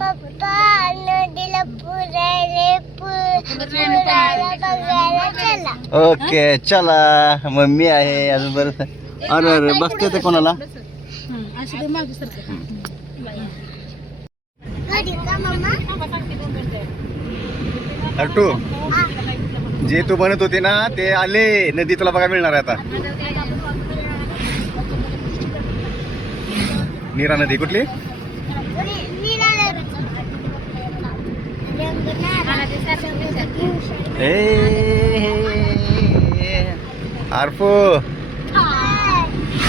पप्पा नदीला पुरायला बघायला चला. ओके चला. मम्मी आहे अजून बरं. अरे अरे बसते ते कोणाला. अरटू जे तू बनत होती ना ते आले. नदी तुला बघा मिळणार आहे आता. नीरा नदी कुठली. आरपो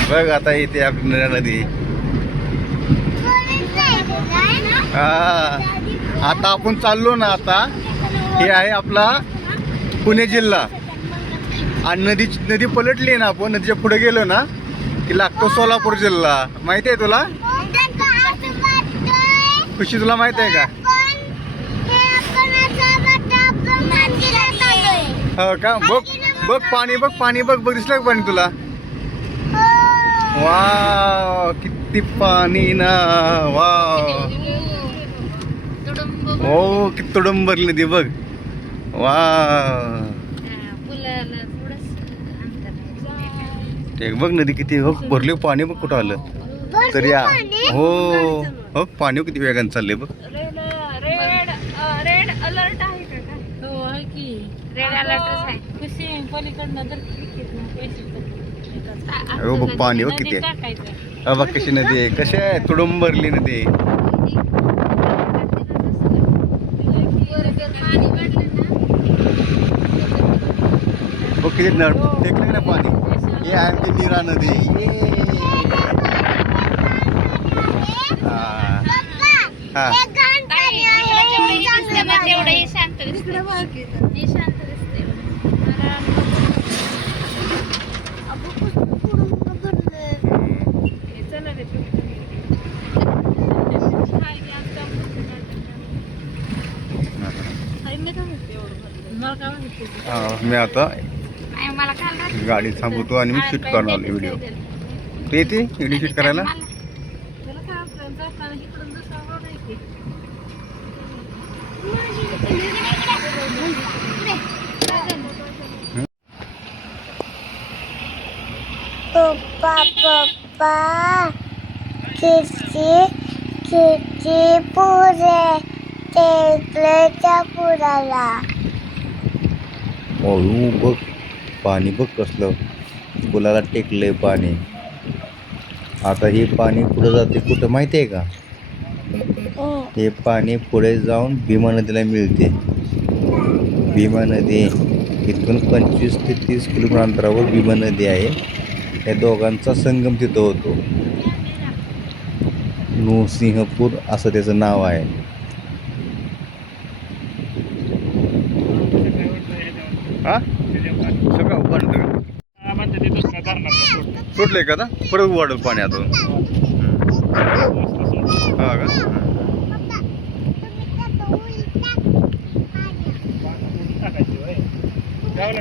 बघ आता इथे आपली नीरा नदी. हा आता आपण चाललो ना. आता हे आहे आपला पुणे जिल्हा. आणि नदी पलटली ना. आपण नदीच्या पुढे गेलो ना की लागतो सोलापूर जिल्हा. माहिती आहे तुला. खुशी तुला माहित आहे का. हो का. बघ बघ पाणी बघ. पाणी बघ बघ दिसलं का पाणी तुला. वाव किती पाणी ना. वाव हो किती तुडुंबरली नदी बघ. वाव ते बघ नदी किती हो भरली. पाणी बघ कुठं आलं तरी. हो हो पाणी किती वेगाने चालले बघ. रेड अलर्ट आहे का. हो आहे की रेड अलर्ट आहे. खुशी पलीकडनं तर हो बघ पाणी बघ किती आहे. बघ कशी नदी आहे. कशी आहे तुडुंबरली नदी. बघ किती टेकलं ना पाणी. हे आहे ती नीरा नदी. हा शांत दिसते. मी आता गाडी थांबवतो आणि मी शूट करणार आलो व्हिडिओ. तू येते व्हिडिओ शूट करायला. पप्पा पप्पा किती पुरे टेकलेच्या पुराला. अळू बघ पाणी बघ कसलं पुलाला टेकलंय पाणी. आता हे पाणी पुढे जाते कुठं माहिती आहे का. हे पाणी पुढे जाऊन भीमा नदीला मिळते. भीमा नदी इथून 25 ते 30 किलोमीटर अंतरावर भीमा नदी आहे. या दोघांचा संगम तिथं होतो. नृसिंहपूर असं त्याचं नाव आहे. हा सगळं उघडलं सुटलंय का आता. परत उघडलं पाणी आता. हा का. गावाला